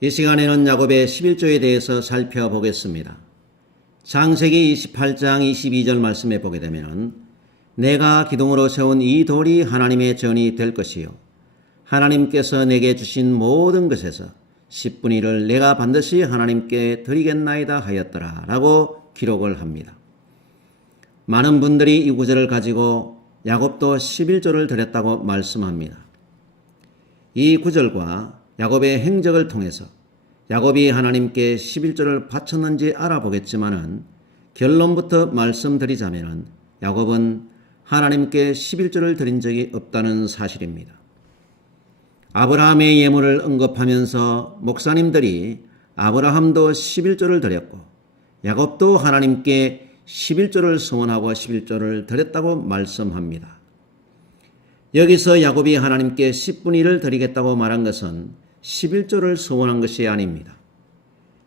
이 시간에는 야곱의 11조에 대해서 살펴보겠습니다. 창세기 28장 22절 말씀에 보게 되면 내가 기둥으로 세운 이 돌이 하나님의 전이 될 것이요 하나님께서 내게 주신 모든 것에서 10분의 1을 내가 반드시 하나님께 드리겠나이다 하였더라 라고 기록을 합니다. 많은 분들이 이 구절을 가지고 야곱도 11조를 드렸다고 말씀합니다. 이 구절과 야곱의 행적을 통해서 야곱이 하나님께 11조를 바쳤는지 알아보겠지만은 결론부터 말씀드리자면은 야곱은 하나님께 11조를 드린 적이 없다는 사실입니다. 아브라함의 예물을 언급하면서 목사님들이 아브라함도 11조를 드렸고 야곱도 하나님께 11조를 서원하고 11조를 드렸다고 말씀합니다. 여기서 야곱이 하나님께 10분의 1을 드리겠다고 말한 것은 11조를 서원한 것이 아닙니다.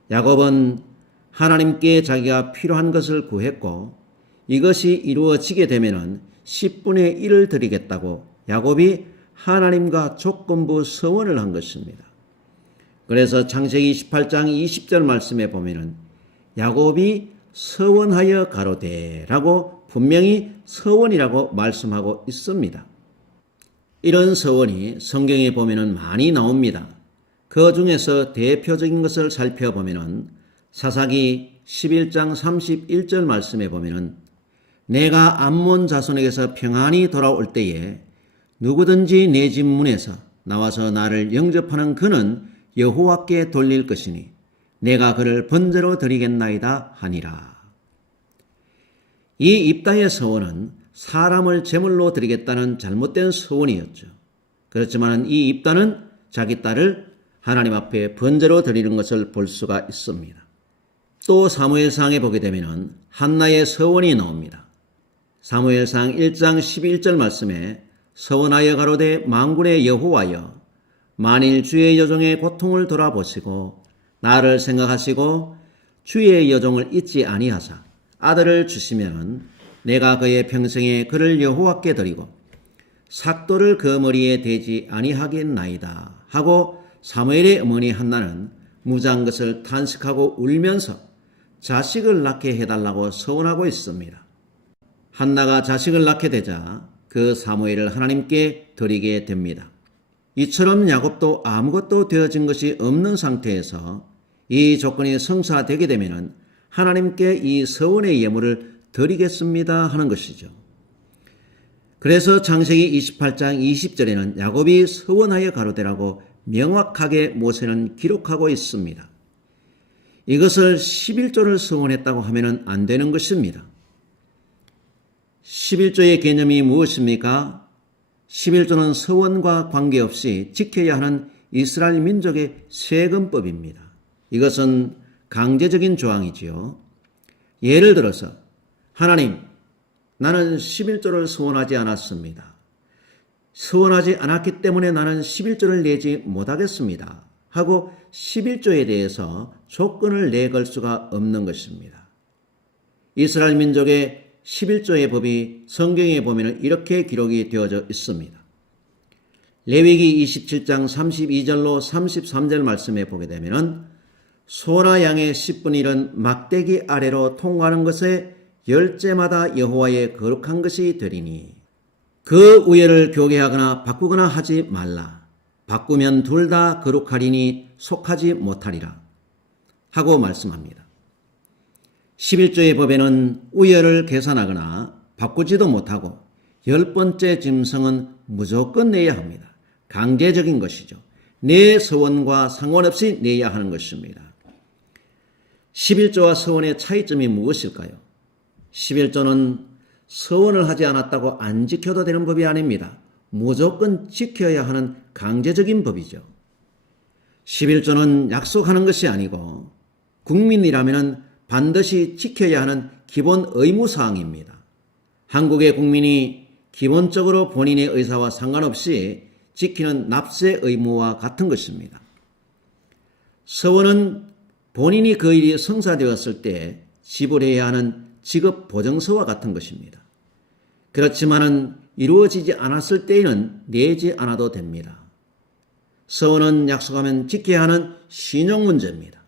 야곱은 하나님께 자기가 필요한 것을 구했고 이것이 이루어지게 되면 10분의 1을 드리겠다고 야곱이 하나님과 조건부 서원을 한 것입니다. 그래서 창세기 28장 20절 말씀에 보면 야곱이 서원하여 가로되라고 분명히 서원이라고 말씀하고 있습니다. 이런 서원이 성경에 보면 많이 나옵니다. 그 중에서 대표적인 것을 살펴보면 사사기 11장 31절 말씀에 보면 내가 암몬 자손에게서 평안히 돌아올 때에 누구든지 내 집 문에서 나와서 나를 영접하는 그는 여호와께 돌릴 것이니 내가 그를 번제로 드리겠나이다 하니라. 이 입다의 서원은 사람을 제물로 드리겠다는 잘못된 서원이었죠. 그렇지만 이 입다는 자기 딸을 하나님 앞에 번제로 드리는 것을 볼 수가 있습니다. 또 사무엘상에 보게 되면 한나의 서원이 나옵니다. 사무엘상 1장 11절 말씀에 서원하여 가로되 만군의 여호와여 만일 주의 여종의 고통을 돌아보시고 나를 생각하시고 주의 여종을 잊지 아니하사 아들을 주시면 내가 그의 평생에 그를 여호와께 드리고 삭도를 그 머리에 대지 아니하겠나이다 하고 사무엘의 어머니 한나는 무장한 것을 탄식하고 울면서 자식을 낳게 해달라고 서원하고 있습니다. 한나가 자식을 낳게 되자 그 사무엘을 하나님께 드리게 됩니다. 이처럼 야곱도 아무것도 되어진 것이 없는 상태에서 이 조건이 성사되게 되면 하나님께 이 서원의 예물을 드리겠습니다 하는 것이죠. 그래서 창세기 28장 20절에는 야곱이 서원하여 가로되라고 명확하게 모세는 기록하고 있습니다. 이것을 11조를 서원했다고 하면 안 되는 것입니다. 11조의 개념이 무엇입니까? 11조는 서원과 관계없이 지켜야 하는 이스라엘 민족의 세금법입니다. 이것은 강제적인 조항이지요. 예를 들어서 하나님, 나는 11조를 서원하지 않았습니다. 서원하지 않았기 때문에 나는 11조를 내지 못하겠습니다. 하고 11조에 대해서 조건을 내걸 수가 없는 것입니다. 이스라엘 민족의 11조의 법이 성경에 보면 이렇게 기록이 되어져 있습니다. 레위기 27장 32절로 33절 말씀에 보게 되면 소나 양의 10분의 1은 막대기 아래로 통과하는 것에 열째마다 여호와의 거룩한 것이 되리니 그 우열을 교개하거나 바꾸거나 하지 말라. 바꾸면 둘 다 거룩하리니 속하지 못하리라 하고 말씀합니다. 11조의 법에는 우열을 계산하거나 바꾸지도 못하고 10번째 짐승은 무조건 내야 합니다. 강제적인 것이죠. 내 서원과 상관없이 내야 하는 것입니다. 11조와 서원의 차이점이 무엇일까요? 11조는 서원을 하지 않았다고 안 지켜도 되는 법이 아닙니다. 무조건 지켜야 하는 강제적인 법이죠. 11조는 약속하는 것이 아니고 국민이라면 반드시 지켜야 하는 기본 의무사항입니다. 한국의 국민이 기본적으로 본인의 의사와 상관없이 지키는 납세 의무와 같은 것입니다. 서원은 본인이 그 일이 성사되었을 때 지불해야 하는 직업 보증서와 같은 것입니다. 그렇지만은 이루어지지 않았을 때에는 내지 않아도 됩니다. 서원은 약속하면 지켜야 하는 신용 문제입니다.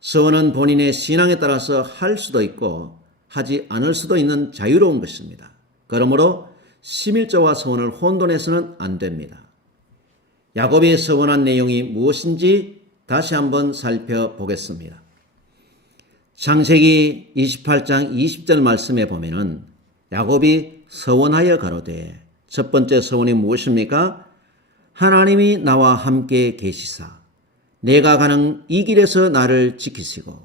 서원은 본인의 신앙에 따라서 할 수도 있고 하지 않을 수도 있는 자유로운 것입니다. 그러므로 11조와 서원을 혼돈해서는 안 됩니다. 야곱이 서원한 내용이 무엇인지 다시 한번 살펴보겠습니다. 창세기 28장 20절 말씀에 보면은 야곱이 서원하여 가로되, 첫 번째 서원이 무엇입니까? 하나님이 나와 함께 계시사 내가 가는 이 길에서 나를 지키시고,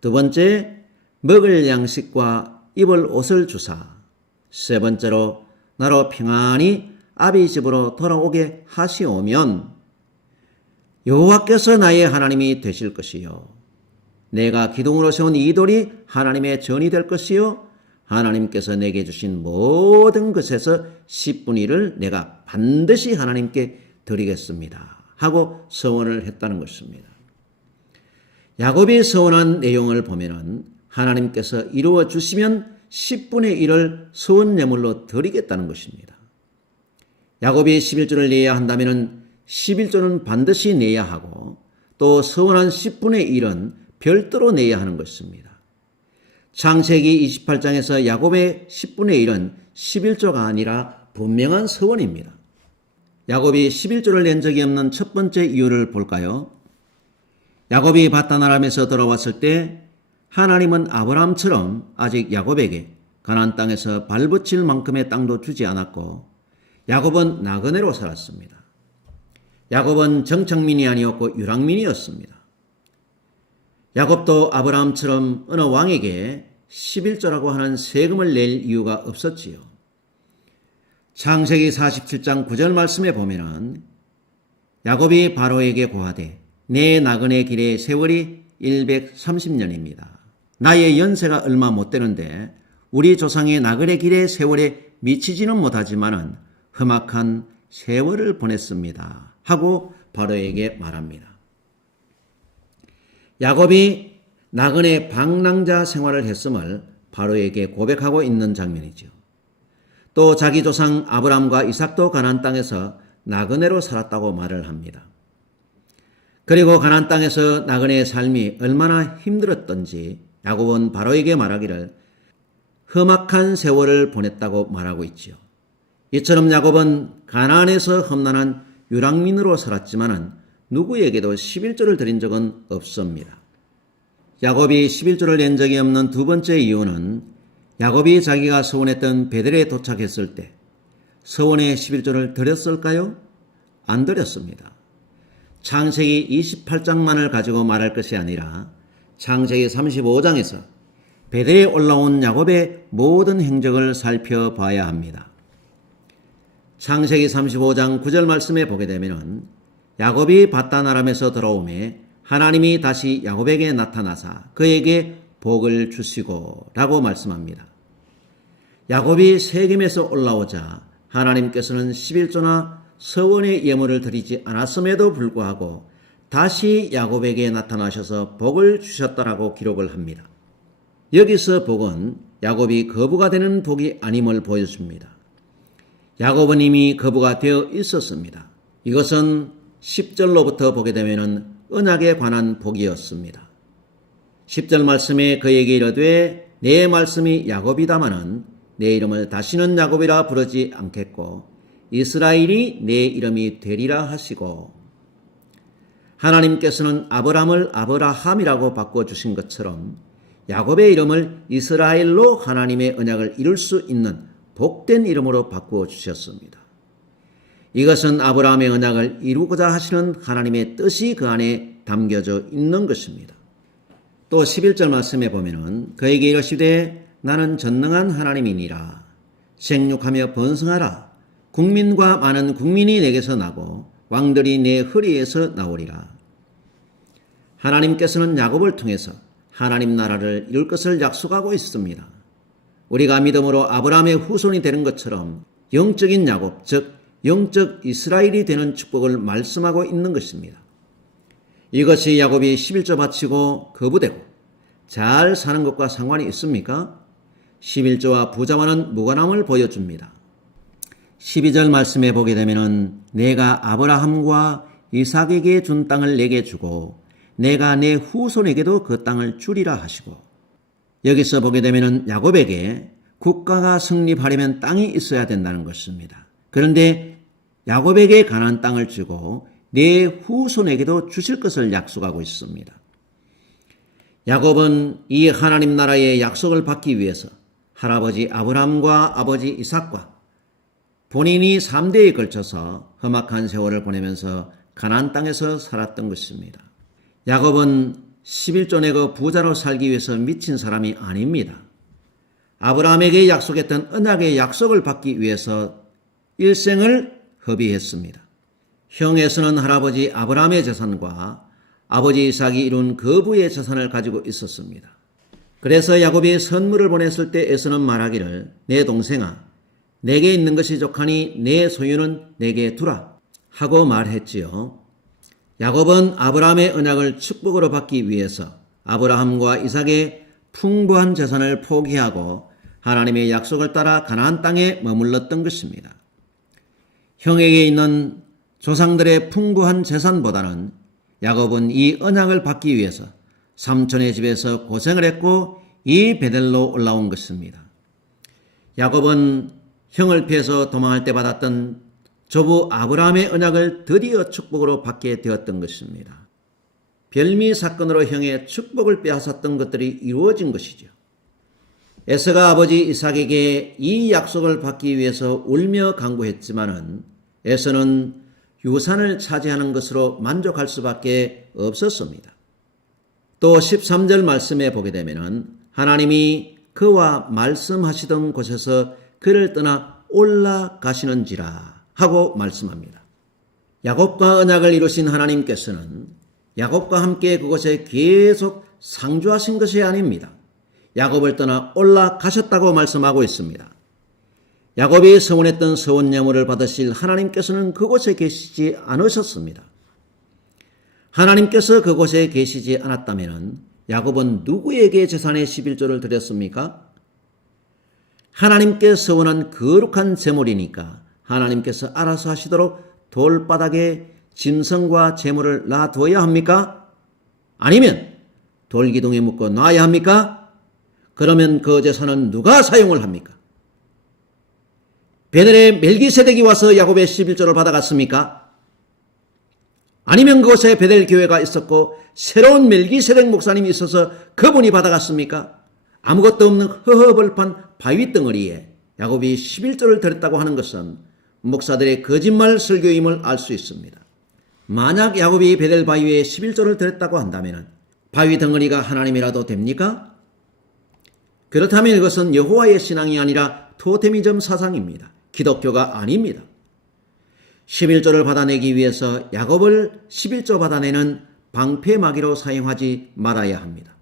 두 번째 먹을 양식과 입을 옷을 주사, 세 번째로 나로 평안히 아비 집으로 돌아오게 하시오면 여호와께서 나의 하나님이 되실 것이요 내가 기둥으로 세운 이 돌이 하나님의 전이 될 것이요 하나님께서 내게 주신 모든 것에서 10분의 1을 내가 반드시 하나님께 드리겠습니다 하고 서원을 했다는 것입니다. 야곱이 서원한 내용을 보면은 하나님께서 이루어 주시면 10분의 1을 서원 예물로 드리겠다는 것입니다. 야곱이 11조를 내야 한다면 11조는 반드시 내야 하고 또 서원한 10분의 1은 별도로 내야 하는 것입니다. 창세기 28장에서 야곱의 10분의 1은 11조가 아니라 분명한 서원입니다. 야곱이 11조를 낸 적이 없는 첫 번째 이유를 볼까요? 야곱이 밧단아람에서 돌아왔을 때 하나님은 아브라함처럼 아직 야곱에게 가나안 땅에서 발붙일 만큼의 땅도 주지 않았고 야곱은 나그네로 살았습니다. 야곱은 정착민이 아니었고 유랑민이었습니다. 야곱도 아브라함처럼 어느 왕에게 11조라고 하는 세금을 낼 이유가 없었지요. 창세기 47장 9절 말씀에 보면은 야곱이 바로에게 고하되 내 나그네 길의 세월이 130년입니다. 나의 연세가 얼마 못 되는데 우리 조상의 나그네 길의 세월에 미치지는 못하지만은 험악한 세월을 보냈습니다 하고 바로에게 말합니다. 야곱이 나그네 방랑자 생활을 했음을 바로에게 고백하고 있는 장면이죠. 또 자기 조상 아브람과 이삭도 가나안 땅에서 나그네로 살았다고 말을 합니다. 그리고 가나안 땅에서 나그네의 삶이 얼마나 힘들었던지 야곱은 바로에게 말하기를 험악한 세월을 보냈다고 말하고 있지요. 이처럼 야곱은 가나안에서 험난한 유랑민으로 살았지만은 누구에게도 11조를 드린 적은 없습니다. 야곱이 11조를 낸 적이 없는 두 번째 이유는 야곱이 자기가 서원했던 베델에 도착했을 때 서원의 11조를 드렸을까요? 안 드렸습니다. 창세기 28장만을 가지고 말할 것이 아니라 창세기 35장에서 베델에 올라온 야곱의 모든 행적을 살펴봐야 합니다. 창세기 35장 9절 말씀에 보게 되면 야곱이 밧단아람에서 돌아오매 하나님이 다시 야곱에게 나타나사 그에게 복을 주시고 라고 말씀합니다. 야곱이 세겜에서 올라오자 하나님께서는 11조나 서원의 예물을 드리지 않았음에도 불구하고 다시 야곱에게 나타나셔서 복을 주셨다라고 기록을 합니다. 여기서 복은 야곱이 거부가 되는 복이 아님을 보여줍니다. 야곱은 이미 거부가 되어 있었습니다. 이것은 10절로부터 보게 되면 언약에 관한 복이었습니다. 10절 말씀에 그에게 이르되 내 말씀이 야곱이다마는 내 이름을 다시는 야곱이라 부르지 않겠고 이스라엘이 내 이름이 되리라 하시고, 하나님께서는 아브람을 아브라함이라고 바꿔주신 것처럼 야곱의 이름을 이스라엘로 하나님의 언약을 이룰 수 있는 복된 이름으로 바꾸어 주셨습니다. 이것은 아브라함의 언약을 이루고자 하시는 하나님의 뜻이 그 안에 담겨져 있는 것입니다. 또 11절 말씀에 보면은 그에게 이르시되 나는 전능한 하나님이니라. 생육하며 번성하라. 국민과 많은 국민이 내게서 나고 왕들이 내 허리에서 나오리라. 하나님께서는 야곱을 통해서 하나님 나라를 이룰 것을 약속하고 있습니다. 우리가 믿음으로 아브라함의 후손이 되는 것처럼 영적인 야곱, 즉 영적 이스라엘이 되는 축복을 말씀하고 있는 것입니다. 이것이 야곱이 11조 바치고 거부되고 잘 사는 것과 상관이 있습니까? 11조와 부자와는 무관함을 보여줍니다. 12절 말씀에 보게 되면은 내가 아브라함과 이삭에게 준 땅을 내게 주고 내가 내 후손에게도 그 땅을 주리라 하시고, 여기서 보게 되면은 야곱에게 국가가 성립하려면 땅이 있어야 된다는 것입니다. 그런데 야곱에게 가나안 땅을 주고 내 후손에게도 주실 것을 약속하고 있습니다. 야곱은 이 하나님 나라의 약속을 받기 위해서 할아버지 아브라함과 아버지 이삭과 본인이 3대에 걸쳐서 험악한 세월을 보내면서 가나안 땅에서 살았던 것입니다. 야곱은 11조 내고 부자로 살기 위해서 미친 사람이 아닙니다. 아브라함에게 약속했던 언약의 약속을 받기 위해서 일생을 허비했습니다. 형에서는 할아버지 아브라함의 재산과 아버지 이삭이 이룬 거부의 재산을 가지고 있었습니다. 그래서 야곱이 선물을 보냈을 때 에서는 말하기를 내 동생아 내게 있는 것이 족하니 내 소유는 내게 두라 하고 말했지요. 야곱은 아브라함의 언약을 축복으로 받기 위해서 아브라함과 이삭의 풍부한 재산을 포기하고 하나님의 약속을 따라 가나안 땅에 머물렀던 것입니다. 형에게 있는 조상들의 풍부한 재산보다는 야곱은 이 언약을 받기 위해서 삼촌의 집에서 고생을 했고 이 베델로 올라온 것입니다. 야곱은 형을 피해서 도망할 때 받았던 조부 아브라함의 언약을 드디어 축복으로 받게 되었던 것입니다. 별미 사건으로 형의 축복을 빼앗았던 것들이 이루어진 것이죠. 에서가 아버지 이삭에게 이 약속을 받기 위해서 울며 간구했지만은 에서는 유산을 차지하는 것으로 만족할 수밖에 없었습니다. 또 13절 말씀에 보게 되면은 하나님이 그와 말씀하시던 곳에서 그를 떠나 올라가시는지라 하고 말씀합니다. 야곱과 언약을 이루신 하나님께서는 야곱과 함께 그곳에 계속 상주하신 것이 아닙니다. 야곱을 떠나 올라가셨다고 말씀하고 있습니다. 야곱이 서원했던 서원 예물을 받으실 하나님께서는 그곳에 계시지 않으셨습니다. 하나님께서 그곳에 계시지 않았다면 야곱은 누구에게 재산의 11조를 드렸습니까? 하나님께 서원한 거룩한 제물이니까 하나님께서 알아서 하시도록 돌바닥에 짐승과 제물을 놔두어야 합니까? 아니면 돌기둥에 묶어 놔야 합니까? 그러면 그 재산은 누가 사용을 합니까? 베델에 멜기세덱이 와서 야곱의 11조를 받아갔습니까? 아니면 그곳에 베델 교회가 있었고 새로운 멜기세덱 목사님이 있어서 그분이 받아갔습니까? 아무것도 없는 허허벌판 바위 덩어리에 야곱이 11조를 드렸다고 하는 것은 목사들의 거짓말 설교임을 알 수 있습니다. 만약 야곱이 베델 바위에 11조를 드렸다고 한다면 바위 덩어리가 하나님이라도 됩니까? 그렇다면 이것은 여호와의 신앙이 아니라 토테미즘 사상입니다. 기독교가 아닙니다. 11조를 받아내기 위해서 야곱을 11조 받아내는 방패막이로 사용하지 말아야 합니다.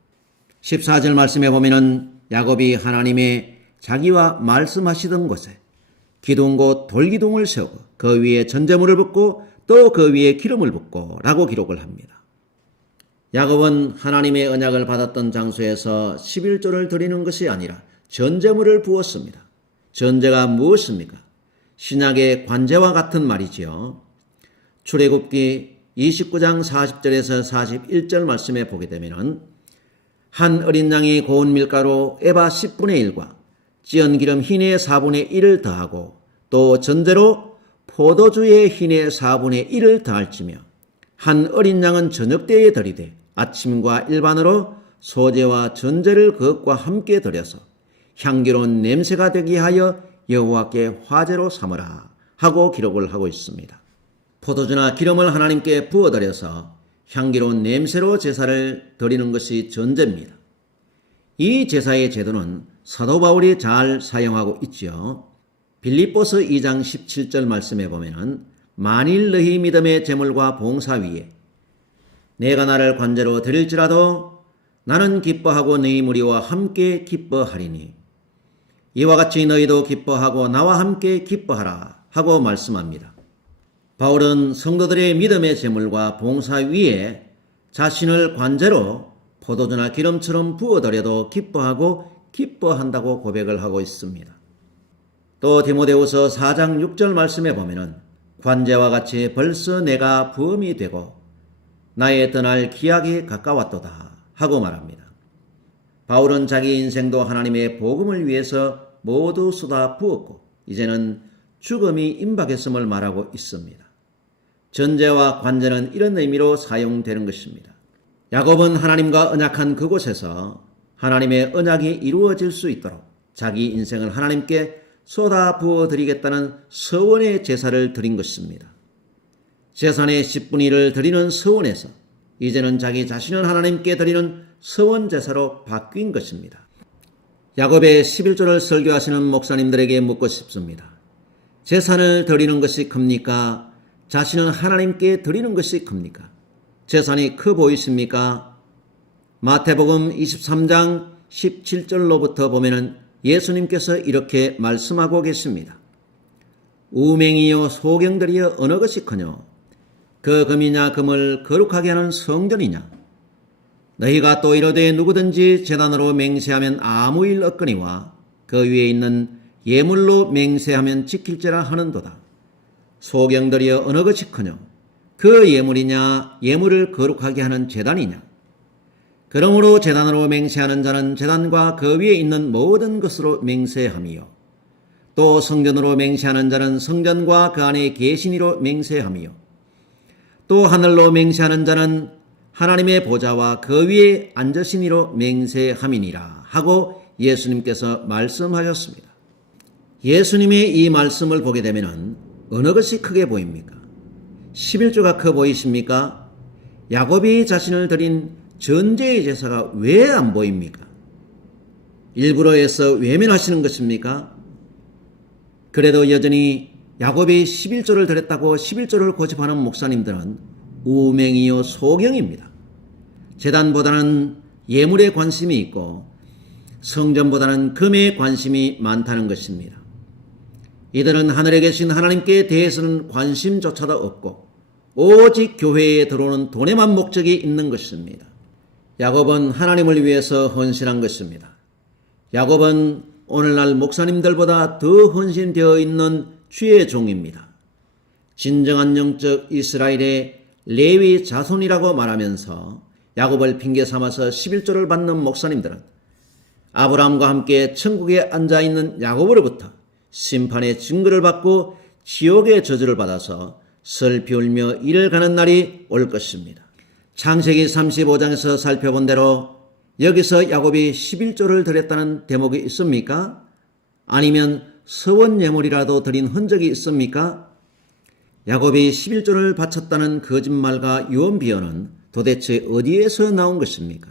14절 말씀에 보면은 야곱이 하나님의 자기와 말씀하시던 곳에 기둥곧 돌기둥을 세우고 그 위에 전제물을 붓고 또 그 위에 기름을 붓고 라고 기록을 합니다. 야곱은 하나님의 언약을 받았던 장소에서 11조를 드리는 것이 아니라 전제물을 부었습니다. 전제가 무엇입니까? 신약의 관제와 같은 말이지요. 출애굽기 29장 40절에서 41절 말씀에 보게 되면 한 어린 양이 고운 밀가루 에바 10분의 1과 찌은 기름 흰의 4분의 1을 더하고 또 전제로 포도주의 흰의 4분의 1을 더할지며 한 어린 양은 저녁 때에 드리되 아침과 일반으로 소제와 전제를 그것과 함께 드려서 향기로운 냄새가 되게 하여 여호와께 화제로 삼으라 하고 기록을 하고 있습니다. 포도주나 기름을 하나님께 부어드려서 향기로운 냄새로 제사를 드리는 것이 전제입니다. 이 제사의 제도는 사도 바울이 잘 사용하고 있지요. 빌립보서 2장 17절 말씀에 보면 만일 너희 믿음의 제물과 봉사 위에 내가 나를 관제로 드릴지라도 나는 기뻐하고 너희 무리와 함께 기뻐하리니 이와 같이 너희도 기뻐하고 나와 함께 기뻐하라 하고 말씀합니다. 바울은 성도들의 믿음의 제물과 봉사 위에 자신을 관제로 포도주나 기름처럼 부어드려도 기뻐하고 기뻐한다고 고백을 하고 있습니다. 또 디모데후서 4장 6절 말씀에 보면은 관제와 같이 벌써 내가 부엄이 되고 나의 떠날 기약이 가까웠도다 하고 말합니다. 바울은 자기 인생도 하나님의 복음을 위해서 모두 쏟아 부었고 이제는 죽음이 임박했음을 말하고 있습니다. 전제와 관제는 이런 의미로 사용되는 것입니다. 야곱은 하나님과 언약한 그곳에서 하나님의 언약이 이루어질 수 있도록 자기 인생을 하나님께 쏟아 부어 드리겠다는 서원의 제사를 드린 것입니다. 제산의 10분의 1을 드리는 서원에서 이제는 자기 자신을 하나님께 드리는 서원 제사로 바뀐 것입니다. 야곱의 11조를 설교하시는 목사님들에게 묻고 싶습니다. 제산을 드리는 것이 큽니까? 자신을 하나님께 드리는 것이 큽니까? 제산이 커 보이십니까? 마태복음 23장 17절로부터 보면은 예수님께서 이렇게 말씀하고 계십니다. 우맹이요 소경들이여 어느 것이 크뇨? 그 금이냐 금을 거룩하게 하는 성전이냐? 너희가 또 이르되 누구든지 제단으로 맹세하면 아무 일 없거니와 그 위에 있는 예물로 맹세하면 지킬지라 하는도다. 소경들이여 어느 것이 크뇨? 그 예물이냐 예물을 거룩하게 하는 제단이냐? 그러므로 제단으로 맹세하는 자는 제단과 그 위에 있는 모든 것으로 맹세함이요 또 성전으로 맹세하는 자는 성전과 그 안에 계시니로 맹세함이요 또 하늘로 맹세하는 자는 하나님의 보좌와 그 위에 앉으시니로 맹세함이니라 하고 예수님께서 말씀하셨습니다. 예수님의 이 말씀을 보게 되면 어느 것이 크게 보입니까? 11조가 커 보이십니까? 야곱이 자신을 드린 전제의 제사가 왜 안 보입니까? 일부러 해서 외면하시는 것입니까? 그래도 여전히 야곱이 11조를 드렸다고 11조를 고집하는 목사님들은 우맹이요 소경입니다. 제단보다는 예물에 관심이 있고 성전보다는 금에 관심이 많다는 것입니다. 이들은 하늘에 계신 하나님께 대해서는 관심조차도 없고 오직 교회에 들어오는 돈에만 목적이 있는 것입니다. 야곱은 하나님을 위해서 헌신한 것입니다. 야곱은 오늘날 목사님들보다 더 헌신되어 있는 주의 종입니다. 진정한 영적 이스라엘의 레위 자손이라고 말하면서 야곱을 핑계 삼아서 11조를 받는 목사님들은 아브라함과 함께 천국에 앉아있는 야곱으로부터 심판의 증거를 받고 지옥의 저주를 받아서 슬피 울며 이를 가는 날이 올 것입니다. 창세기 35장에서 살펴본 대로 여기서 야곱이 11조를 드렸다는 대목이 있습니까? 아니면 서원 예물이라도 드린 흔적이 있습니까? 야곱이 11조를 바쳤다는 거짓말과 유언비어는 도대체 어디에서 나온 것입니까?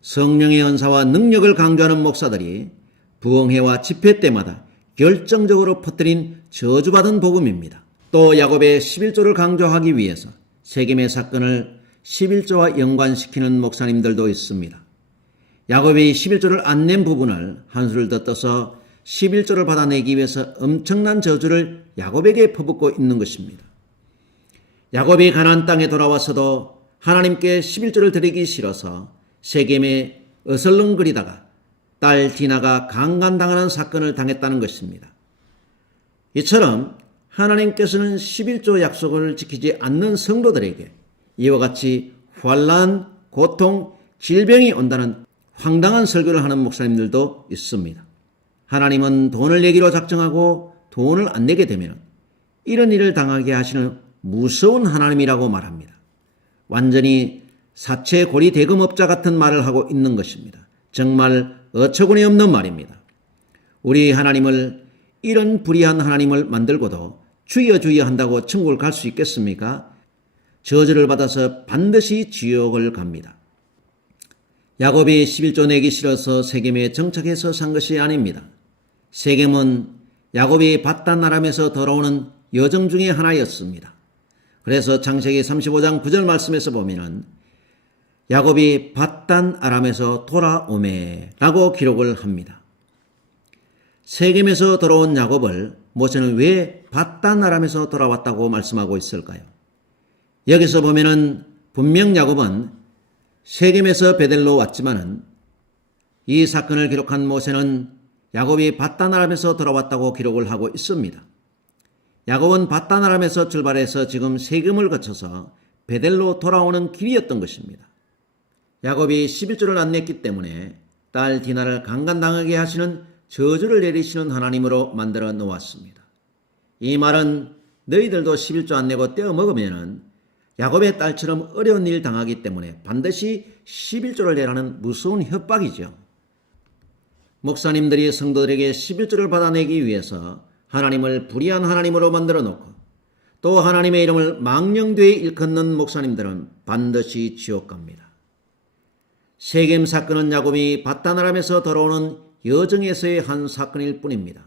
성령의 은사와 능력을 강조하는 목사들이 부흥회와 집회 때마다 결정적으로 퍼뜨린 저주받은 복음입니다. 또 야곱의 11조를 강조하기 위해서 세겜의 사건을 11조와 연관시키는 목사님들도 있습니다. 야곱이 11조를 안 낸 부분을 한 수를 더 떠서 11조를 받아내기 위해서 엄청난 저주를 야곱에게 퍼붓고 있는 것입니다. 야곱이 가나안 땅에 돌아와서도 하나님께 11조를 드리기 싫어서 세겜에 어슬렁거리다가 딸 디나가 강간당하는 사건을 당했다는 것입니다. 이처럼 하나님께서는 11조 약속을 지키지 않는 성도들에게 이와 같이 환난, 고통, 질병이 온다는 황당한 설교를 하는 목사님들도 있습니다. 하나님은 돈을 내기로 작정하고 돈을 안 내게 되면 이런 일을 당하게 하시는 무서운 하나님이라고 말합니다. 완전히 사채고리 대금업자 같은 말을 하고 있는 것입니다. 정말 어처구니 없는 말입니다. 우리 하나님을 이런 불의한 하나님을 만들고도 주여 주여 한다고 천국을 갈 수 있겠습니까? 저주를 받아서 반드시 지옥을 갑니다. 야곱이 11조 내기 싫어서 세겜에 정착해서 산 것이 아닙니다. 세겜은 야곱이 밧단 아람에서 돌아오는 여정 중에 하나였습니다. 그래서 창세기 35장 9절 말씀에서 보면은 야곱이 밧단 아람에서 돌아오매라고 기록을 합니다. 세겜에서 돌아온 야곱을 모세는 왜 밧단 아람에서 돌아왔다고 말씀하고 있을까요? 여기서 보면은 분명 야곱은 세겜에서 베델로 왔지만은 이 사건을 기록한 모세는 야곱이 밧단아람에서 돌아왔다고 기록을 하고 있습니다. 야곱은 밧단아람에서 출발해서 지금 세금을 거쳐서 베델로 돌아오는 길이었던 것입니다. 야곱이 11조를 안 냈기 때문에 딸 디나를 강간당하게 하시는 저주를 내리시는 하나님으로 만들어 놓았습니다. 이 말은 너희들도 11조 안 내고 떼어 먹으면 야곱의 딸처럼 어려운 일 당하기 때문에 반드시 11조를 내라는 무서운 협박이죠. 목사님들이 성도들에게 11조를 받아내기 위해서 하나님을 불의한 하나님으로 만들어 놓고 또 하나님의 이름을 망령되이 일컫는 목사님들은 반드시 지옥 갑니다. 세겜 사건은 야곱이 밧단아람에서 돌아오는 여정에서의 한 사건일 뿐입니다.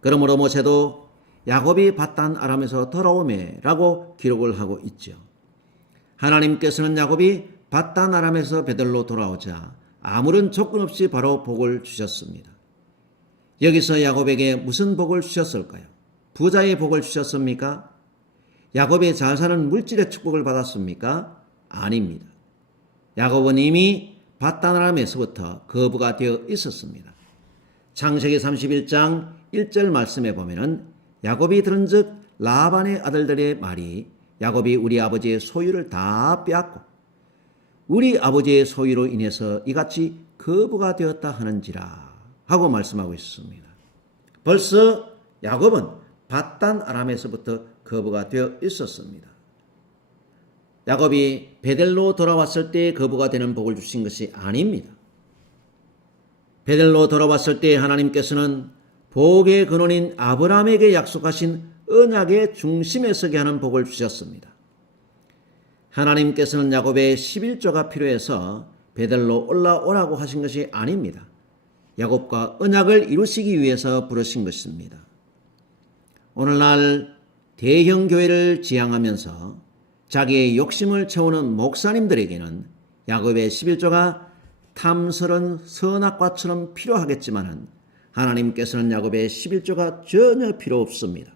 그러므로 모세도 야곱이 밧단아람에서 돌아오매라고 기록을 하고 있죠. 하나님께서는 야곱이 밧단아람에서 베델로 돌아오자 아무런 조건 없이 바로 복을 주셨습니다. 여기서 야곱에게 무슨 복을 주셨을까요? 부자의 복을 주셨습니까? 야곱이 잘 사는 물질의 축복을 받았습니까? 아닙니다. 야곱은 이미 밧단아람에서부터 거부가 되어 있었습니다. 창세기 31장 1절 말씀에 보면은 야곱이 들은즉 라반의 아들들의 말이 야곱이 우리 아버지의 소유를 다 빼앗고 우리 아버지의 소유로 인해서 이같이 거부가 되었다 하는지라 하고 말씀하고 있습니다. 벌써 야곱은 밧단아람에서부터 거부가 되어 있었습니다. 야곱이 베델로 돌아왔을 때 거부가 되는 복을 주신 것이 아닙니다. 베델로 돌아왔을 때 하나님께서는 복의 근원인 아브라함에게 약속하신 언약의 중심에 서게 하는 복을 주셨습니다. 하나님께서는 야곱의 11조가 필요해서 베델로 올라오라고 하신 것이 아닙니다. 야곱과 언약을 이루시기 위해서 부르신 것입니다. 오늘날 대형 교회를 지향하면서 자기의 욕심을 채우는 목사님들에게는 야곱의 11조가 탐스런 선악과처럼 필요하겠지만 하나님께서는 야곱의 11조가 전혀 필요 없습니다.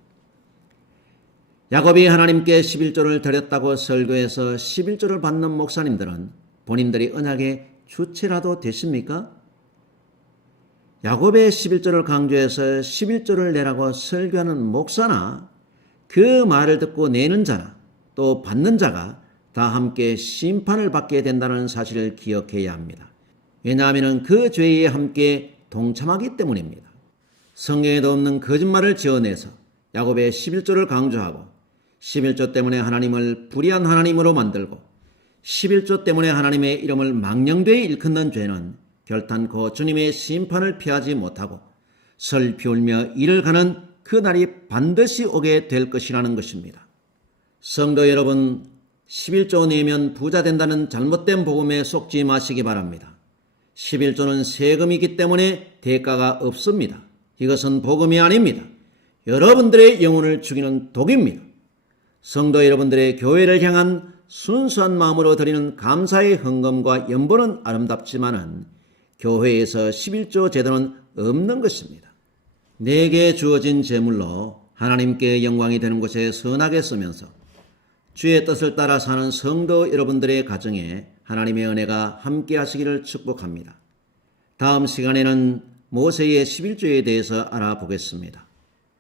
야곱이 하나님께 11조를 드렸다고 설교해서 11조를 받는 목사님들은 본인들이 언약의 주체라도 되십니까? 야곱의 11조를 강조해서 11조를 내라고 설교하는 목사나 그 말을 듣고 내는 자나 또 받는 자가 다 함께 심판을 받게 된다는 사실을 기억해야 합니다. 왜냐하면 그 죄에 함께 동참하기 때문입니다. 성경에도 없는 거짓말을 지어내서 야곱의 11조를 강조하고 11조 때문에 하나님을 불의한 하나님으로 만들고 11조 때문에 하나님의 이름을 망령되이 일컫는 죄는 결탄코 주님의 심판을 피하지 못하고 설피 울며 이를 가는 그날이 반드시 오게 될 것이라는 것입니다. 성도 여러분, 11조 내면 부자 된다는 잘못된 복음에 속지 마시기 바랍니다. 11조는 세금이기 때문에 대가가 없습니다. 이것은 복음이 아닙니다. 여러분들의 영혼을 죽이는 독입니다. 성도 여러분들의 교회를 향한 순수한 마음으로 드리는 감사의 헌금과 연보는 아름답지만은 교회에서 11조 제도는 없는 것입니다. 내게 주어진 재물로 하나님께 영광이 되는 곳에 선하게 쓰면서 주의 뜻을 따라 사는 성도 여러분들의 가정에 하나님의 은혜가 함께 하시기를 축복합니다. 다음 시간에는 모세의 11조에 대해서 알아보겠습니다.